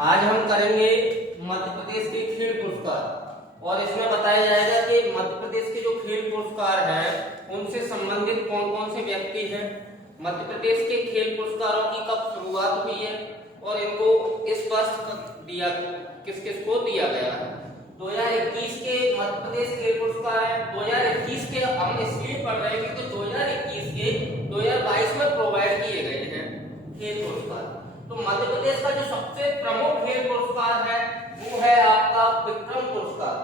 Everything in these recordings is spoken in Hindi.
आज हम करेंगे मध्य प्रदेश के खेल पुरस्कार और इसमें बताया जाएगा कि मध्य प्रदेश के जो खेल पुरस्कार हैं उनसे संबंधित कौन कौन से व्यक्ति हैं, मध्य प्रदेश के खेल पुरस्कारों की कब शुरुआत हुई है और इनको इस वर्ष दिया किस किस को दिया गया है। 2021 के मध्य प्रदेश खेल पुरस्कार है। 2021 के हम इसलिए पढ़ रहे हैं क्योंकि 2021 के 2022 में प्रोवाइड किए गए हैं खेल पुरस्कार। तो मध्य प्रदेश का जो सबसे प्रमुख खेल पुरस्कार है वो है आपका विक्रम पुरस्कार।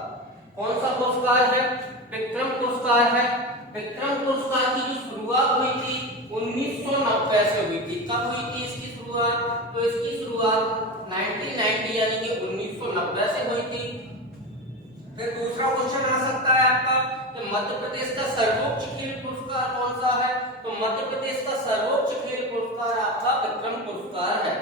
कौन सा पुरस्कार है? विक्रम पुरस्कार है। विक्रम पुरस्कार की जो शुरुआत हुई थी 1990 से हुई थी। कब हुई थी इसकी शुरुआत? तो इसकी शुरुआत 1990 यानी कि 1990 से हुई थी। फिर दूसरा क्वेश्चन आ सकता है आपका कि मध्य प्रदेश का सर्वोच्च खेल पुरस्कार कौन सा है? तो मध्य प्रदेश का सर्वोच्च खेल पुरस्कार आपका विक्रम पुरस्कार है।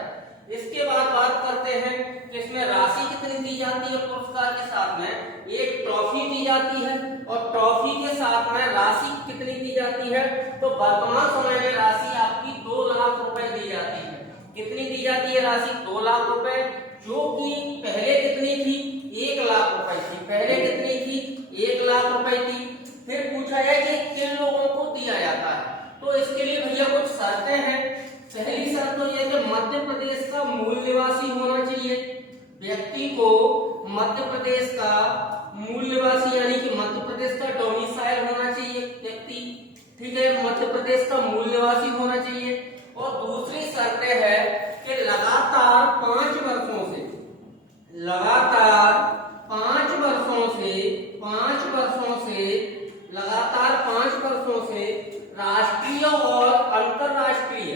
इसके बाद बात करते हैं कि इसमें राशि कितनी दी जाती है पुरस्कार के साथ में? एक ट्रॉफी दी जाती है और ट्रॉफी के साथ में राशि कितनी दी जाती है? तो वर्तमान समय में राशि आपकी 2 लाख रुपए दी जाती है। कितनी दी जाती है राशि? 2 लाख रुपए, जो कि पहले कितनी थी? 1 लाख रुपए थी। पहले कितनी थी? 1 लाख रुपए थी। फिर पूछा है कि किन लोगों को दिया जाता है? तो इसके लिए भैया कुछ शर्तें हैं। पहली शर्त तो यह कि मध्य प्रदेश का मूल निवासी होना चाहिए। व्यक्ति को मध्य प्रदेश का मूल निवासी यानी कि मध्य प्रदेश का डोमिसाइल होना चाहिए व्यक्ति, ठीक है, मध्य प्रदेश का मूल निवासी होना चाहिए। और दूसरी शर्त है कि लगातार 5 वर्षों से लगातार 5 वर्षों से राष्ट्रीय और अंतरराष्ट्रीय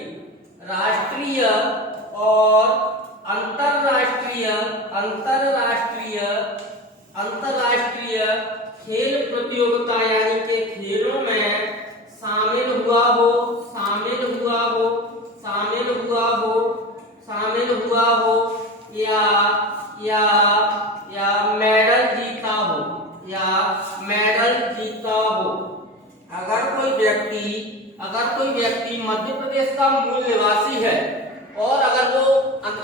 खेल प्रतियोगिता यानी कि खेलों में शामिल हुआ हो या मेडल जीता हो। अगर कोई व्यक्ति मध्य प्रदेश का मूल निवासी है और अगर वो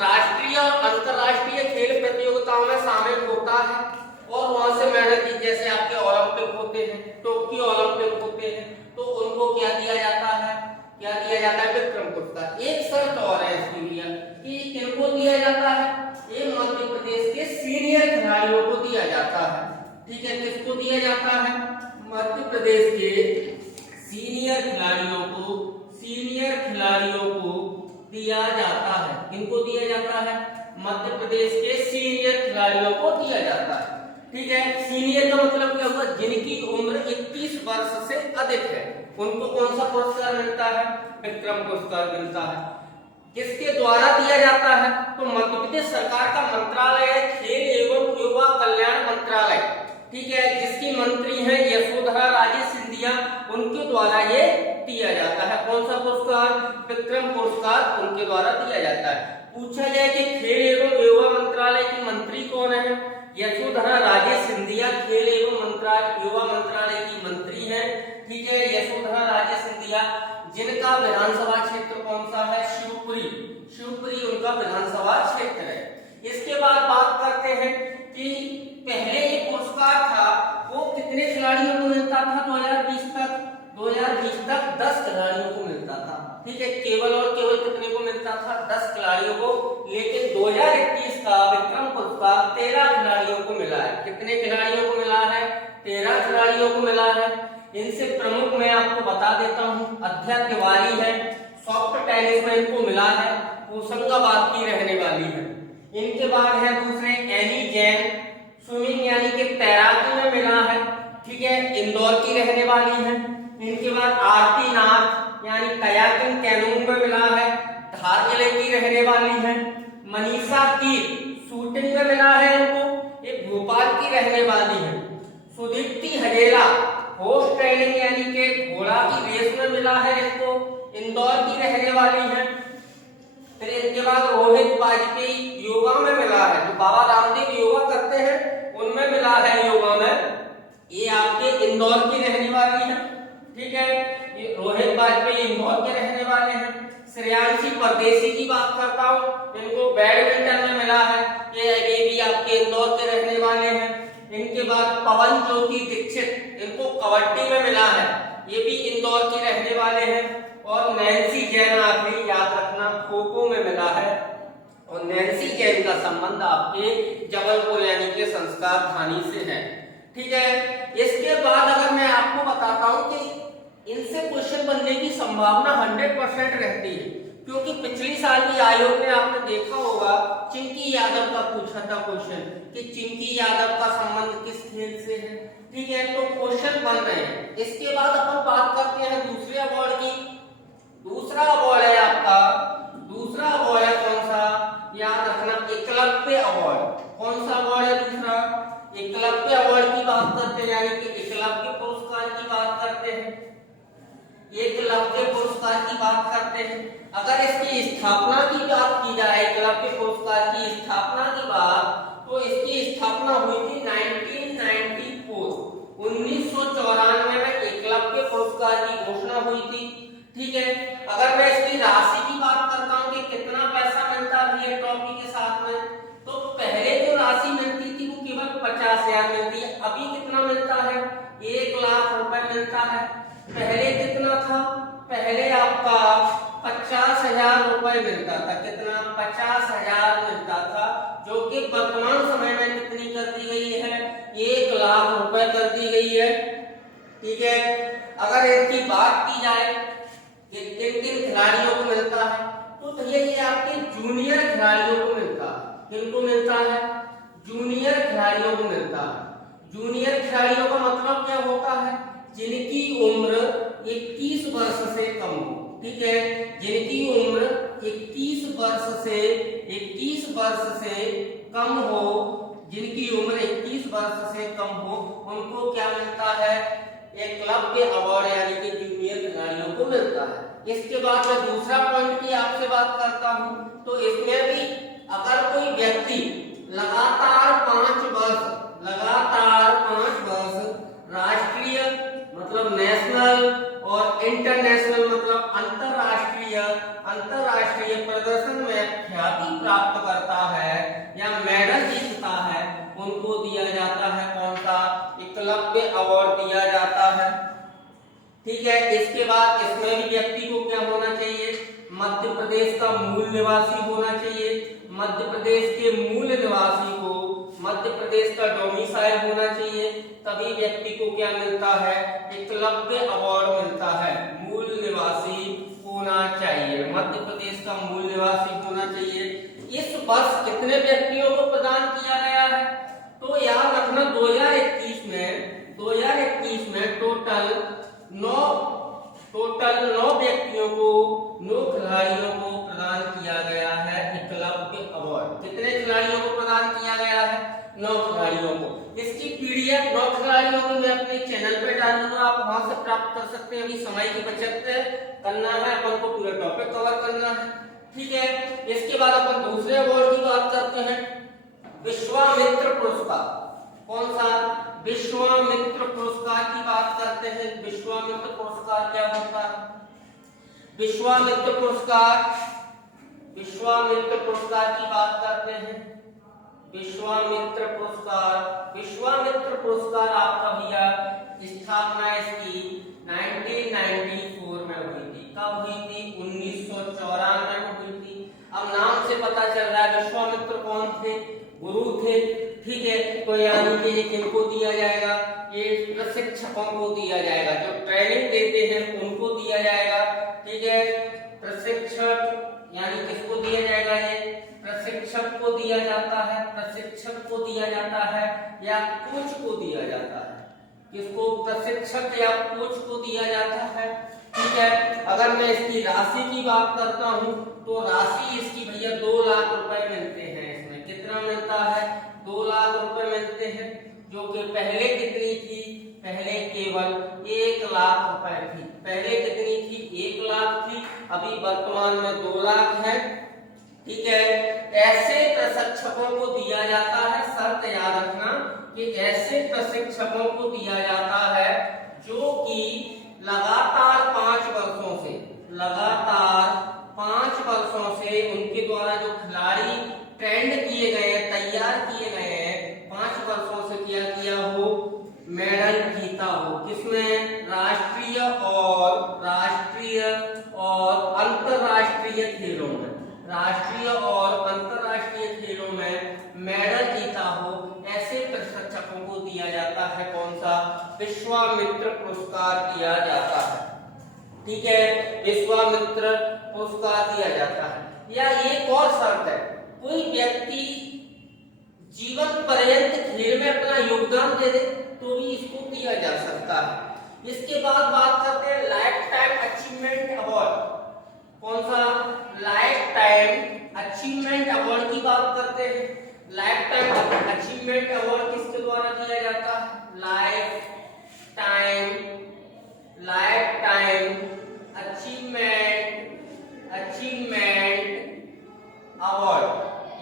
राष्ट्रीय और अंतरराष्ट्रीय खेल प्रतियोगिताओं में शामिल होता है और वहां से मेडल जीत, जैसे आपके ओलंपिक होते हैं, टोक्यो ओलंपिक होते हैं, तो उनको क्या दिया जाता है? विक्रम पुरस्कार। एक शर्त और है इसके लिए कि किनको दिया जाता है? ये मध्य प्रदेश के सीनियर खिलाड़ियों को दिया जाता है, ठीक है। किसको दिया जाता है? मध्य प्रदेश के सीनियर खिलाड़ियों को दिया जाता है। किनको दिया जाता है? मध्य प्रदेश के सीनियर खिलाड़ियों को दिया जाता है, ठीक है। सीनियर का मतलब क्या हुआ? जिनकी उम्र 21 वर्ष से अधिक है, उनको कौन सा पुरस्कार मिलता है? विक्रम पुरस्कार मिलता है। किसके द्वारा दिया जाता है? तो मध्य प्रदेश सरकार का मंत्रालय है खेल एवं युवा कल्याण मंत्रालय, ठीक है, जिसकी मंत्री हैं यशोधरा राजे सिंधिया, उनके द्वारा ये दिया जाता है। कौन सा पुरस्कार? विक्रम पुरस्कार उनके द्वारा दिया जाता है। पूछा जाए कि खेल एवं युवा मंत्रालय की मंत्री कौन है? यशोधरा राजे सिंधिया खेल एवं युवा मंत्रालय की मंत्री है, ठीक है, यशोधरा राजे सिंधिया, जिनका विधानसभा क्षेत्र कौन सा है? शिवपुरी उनका विधानसभा क्षेत्र है। इसके बाद बात करते हैं कि पहले ये पुरस्कार था वो कितने खिलाड़ियों को मिलता था? 2020 तक 10 खिलाड़ियों को मिलता था, ठीक है, केवल और केवल कितने को मिलता था? 10 खिलाड़ियों को। लेकिन 2021 का विक्रम पुरस्कार 13 खिलाड़ियों को मिला है। कितने खिलाड़ियों को मिला है? 13 खिलाड़ियों को मिला है। इनसे प्रमुख मैं आपको बता देता हूं, अद्या तिवारी है, सॉफ्ट टेनिस में इनको मिला है, होशंगाबाद की रहने वाली है। इनके बाद है दूसरे एनी जैन, स्विमिंग यानी कि तैराकी में मिला है, ठीक है, इंदौर की रहने वाली है। इनके बाद आरती नाथ यानी कयाकिंग कैनून में मिला है, धार जिले की रहने वाली है। मनीषा कीर शूटिंग में मिला है इनको, ये भोपाल की रहने वाली है। सुदीप्ति हजेला हॉर्स ट्रेनिंग यानी कि घोड़ा की रेस में मिला है इसको, इंदौर की रहने वाली है। फिर इसके बाद रोहित वाजपेयी योगा में मिला है, जो बाबा रामदेव योगा करते हैं उनमें मिला है योगा में, ये आपके इंदौर की रहने वाली है, ठीक है। ये रोहित वाजपेयी इंदौर के रहने वाले हैं। श्रेयांशी परदेसी की बात करता हूँ, इनको बैडमिंटन में मिला मिला है, ये भी आपके इंदौर के रहने वाले हैं। इनके बाद पवन ज्योति दीक्षित, इनको कबड्डी में मिला है, ये भी इंदौर के रहने वाले हैं। और नैन्सी जैन आखिरी याद रखना, खो खो में मिला है। और नैन्सी जैन का संबंध आपके जबलपुर यानी कि संस्कार धानी से है। ठीक है, इसके बाद अगर मैं आपको बताता हूं कि इनसे क्वेश्चन बनने की संभावना 100% रहती है, क्योंकि पिछली साल भी आयोग ने आपने देखा होगा चिंकी यादव का पूछा था क्वेश्चन कि चिंकी यादव का संबंध किस खेल से है। ठीक है, तो क्वेश्चन बन रहे हैं। इसके बाद अपन बात करते हैं दूसरे अवार्ड की। दूसरा अवार्ड है आपका, दूसरा अवार्ड है कौन सा, याद रखना, एकलव्य अवार्ड। कौन सा अवार्ड है दूसरा, एकलव्य अवार्ड की बात करते हैं, यानी कि एकलव्य पुरस्कार की बात करते हैं, एकलव्य पुरस्कार की बात करते हैं। अगर इसकी स्थापना की बात की जाए, एकलव्य पुरस्कार की स्थापना की बात, तो इसकी स्थापना हुई थी 1994, 1994 में एकलव्य पुरस्कार की घोषणा हुई थी। ठीक है, अगर मैं इसकी राशि की बात करता हूं कि कितना पैसा मिलता है ये ट्रॉफी के साथ में, तो पहले जो राशि मिलती थी वो केवल 50,000 मिलती है। अभी कितना मिलता है, 1 लाख रुपए मिलता है। पहले कितना था, पहले आपका 50,000 रुपए मिलता था। कितना, 50,000 मिलता था, जो कि वर्तमान समय में कितनी कर दी गई है, 1 लाख रुपए कर दी गई है। ठीक है, अगर इसकी बात की जाए कि किन किन खिलाड़ियों को मिलता है, तो भैया ये आपके जूनियर खिलाड़ियों को मिलता है। किनको मिलता है, जूनियर खिलाड़ियों को मिलता है। जूनियर खिलाड़ियों का मतलब क्या होता है, जिनकी उम्र 21 वर्ष से कम हो। ठीक है, जिनकी उम्र 21 वर्ष से कम हो, जिनकी उम्र 21 वर्ष से कम हो, उनको क्या मिलता है, एकलव्य अवार्ड यानी कि जूनियर खिलाड़ियों को मिलता है। इसके बाद मैं दूसरा पॉइंट की आपसे बात करता हूं, तो इसमें भी अगर कोई व्यक्ति लगातार 5 वर्ष राष्ट्रीय मतलब नेशनल और इंटरनेशनल मतलब अंतरराष्ट्रीय प्रदर्शन में ख्याति प्राप्त करता है या मेडल जीतता है, उनको दिया जाता है कौन सा, एकलव्य अवार्ड दिया जाता है। ठीक है, इसके बाद इसमें भी व्यक्ति को क्या होना चाहिए, मध्य प्रदेश का मूल निवासी होना चाहिए। मध्य प्रदेश के मूल निवासी को मध्य प्रदेश का डोमिसाइल होना चाहिए, तभी व्यक्ति को क्या मिलता है, एकलव्य अवार्ड मिलता है। मूल निवासी होना चाहिए, मध्य प्रदेश का मूल निवासी होना चाहिए। इस वर्ष कितने व्यक्तियों को प्रदान किया गया है, तो याद रखना 2021 में टोटल 9 व्यक्तियों को, 9 खिलाड़ियों को प्रदान किया गया है एकलव्य अवार्ड। कितने खिलाड़ियों को प्रदान किया गया है, 9 खिलाड़ियों को। इसकी पीडीएफ 9 खिलाड़ियों को मैं अपने चैनल पे डाल दूंगा, आप वहां से प्राप्त कर सकते हैं। अभी समय की बचत करना है, अपन को पूरा टॉपिक कवर करना है। ठीक है, इसके बाद अपन दूसरे अवार्ड की बात करते हैं, विश्वामित्र पुरस्कार। कौन सा, विश्वामित्र पुरस्कार की बात करते हैं। विश्वामित्र पुरस्कार क्या होता है, विश्वामित्र पुरस्कार की बात करते हैं। विश्वामित्र पुरस्कार आपका भैया स्थापना इसकी 1994 में हुई थी। कब हुई थी, 1994 में हुई थी। अब नाम से पता चल रहा है विश्वामित्र कौन थे, गुरु थे। ठीक है, तो यानी कि ये किनको दिया जाएगा, ये प्रशिक्षकों को दिया जाएगा, जो ट्रेनिंग देते हैं उनको दिया जाएगा। ठीक है, प्रशिक्षक यानी किसको दिया जाएगा, ये प्रशिक्षक को दिया जाता है, प्रशिक्षक को दिया जाता है या कोच को दिया जाता है। किसको, प्रशिक्षक या कोच को दिया जाता है। ठीक है, अगर मैं इसकी राशि की बात करता हूं, तो राशि इसकी भैया 2 लाख रुपए मिलते हैं। इसमें कितना मिलता है, 2 लाख रुपए मिलते हैं, जो कि पहले कितनी थी, पहले केवल 1 लाख रुपए थी। पहले कितनी थी, 1 लाख थी, अभी वर्तमान में 2 लाख है। ठीक है, ऐसे प्रशिक्षकों को दिया जाता है, शर्त याद रखना कि ऐसे प्रशिक्षकों को दिया जाता है जो कि लगातार 5 वर्षों से उनके द्वारा जो खिलाड़ी ट्रेंड किए विश्वामित्र पुरस्कार दिया जाता है। ठीक है, विश्वामित्र पुरस्कार दिया जाता है। या एक और शर्त है, कोई व्यक्ति जीवन पर्यंत खेल में अपना योगदान दे दे तो भी इसको दिया जा सकता है। इसके बाद बात करते हैं लाइफ टाइम अचीवमेंट अवार्ड। कौन सा? लाइफ टाइम अचीवमेंट अवार्ड की बात करते हैं। लाइफ टाइम अचीवमेंट अवार्ड किसके द्वारा दिया जाता है? लाइफ टाइम अचीवमेंट अवार्ड,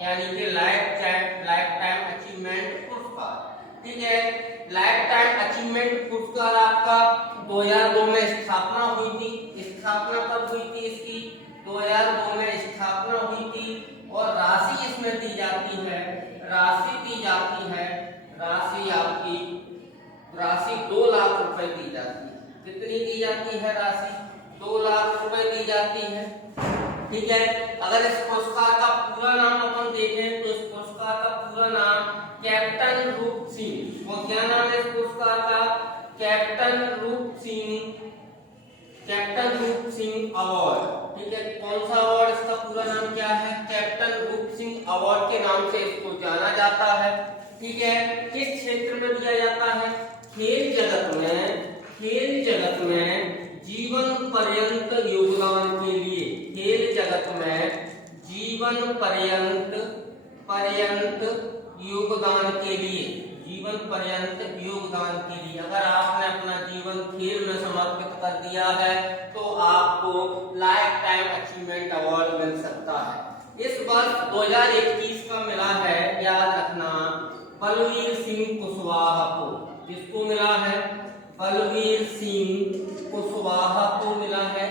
यानी कि लाइफ टाइम अचीवमेंट पुरस्कार। ठीक है, लाइफ टाइम अचीवमेंट पुरस्कार आपका 2002 में स्थापना हुई थी। स्थापना कब हुई थी इसकी? 2002 में स्थापना हुई थी। और राशि इसमें दी जाती है, राशि 2 लाख रुपए दी जाती है। कितनी दी जाती है राशि? 2 लाख रुपए दी जाती है। ठीक है, अगर इस पुरस्कार का पूरा नाम अपन देखें तो इस पुरस्कार का पूरा नाम कैप्टन रूप सिंह, और क्या नाम है इस पुरस्कार का? कैप्टन रूप सिंह अवार्ड। ठीक है, कौन सा अवार्ड? इसका पूरा नाम क्या है? कैप्टन रूप सिंह अवार्ड के नाम से इसको जाना जाता है। ठीक है, किस क्षेत्र में दिया जाता है? खेल जगत में जीवन पर्यंत योगदान के लिए, खेल जगत में जीवन पर्यंत योगदान के लिए, अगर आपने अपना जीवन खेल में समर्पित कर दिया है तो आपको लाइफ टाइम अचीवमेंट अवार्ड मिल सकता है। इस वर्ष 2021 का मिला है, याद रखना, बलवीर सिंह कुशवाहा को। किसको मिला है? बलवीर सिंह कुशवाहा को मिला है।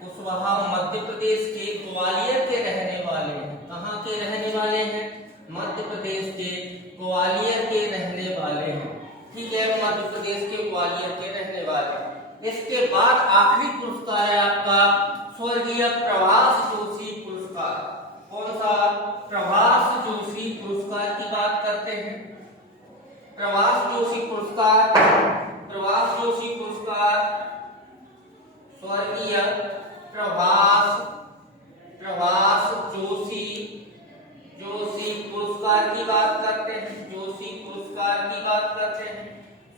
कुशवाहा मध्य प्रदेश के ग्वालियर के रहने वाले हैं। कहाँ के रहने वाले हैं? मध्य प्रदेश के ग्वालियर के रहने वाले हैं। ठीक है, मध्य प्रदेश के ग्वालियर के रहने वाले। इसके बाद आखिरी पुरस्कार है आपका स्वर्गीय प्रभाष जोशी पुरस्कार। कौन सा? प्रभाष जोशी पुरस्कार की बात करते हैं। प्रभाष जोशी पुरस्कार, स्वर्गीय प्रभाष जोशी पुरस्कार की बात करते हैं।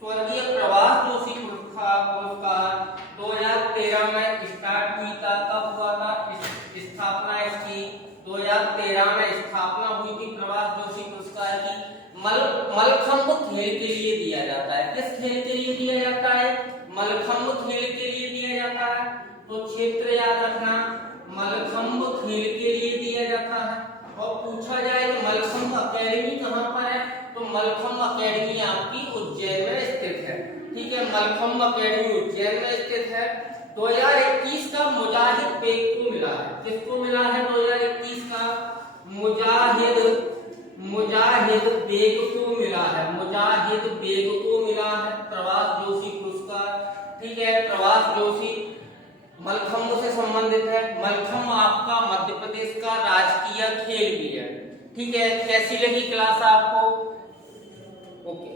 स्वर्गीय प्रभाष जोशी पुरस्कार 2013 में स्टार्ट हुई था। कब हुआ था स्थापना इसकी? 2013 में स्थापना हुई थी प्रभाष जोशी पुरस्कार की। मलखंभ खेल के लिए दिया जाता है। किस खेल के लिए दिया जाता है? मलखंभ खेल के लिए दिया जाता है। तो क्षेत्र याद रखना, मलखंभ खेल के लिए दिया जाता है। और पूछा जाए कि मलखंभ अकेडमी कहाँ पर है, तो मलखंभ अकेडमी आपकी उज्जैन में स्थित है। ठीक है, मलखंभ अकेडमी उज्जैन में स्थित है। 2021 का मुजाहिद बेग को मिला है। किसको मिला है? 2021 का मुजाहिद बेग को मिला है प्रभाष जोशी पुरस्कार। ठीक है, प्रभाष जोशी मलखंभ से संबंधित है। मलखंभ आपका मध्य प्रदेश का राजकीय खेल भी है। ठीक है, कैसी लगी क्लास आपको? ओके।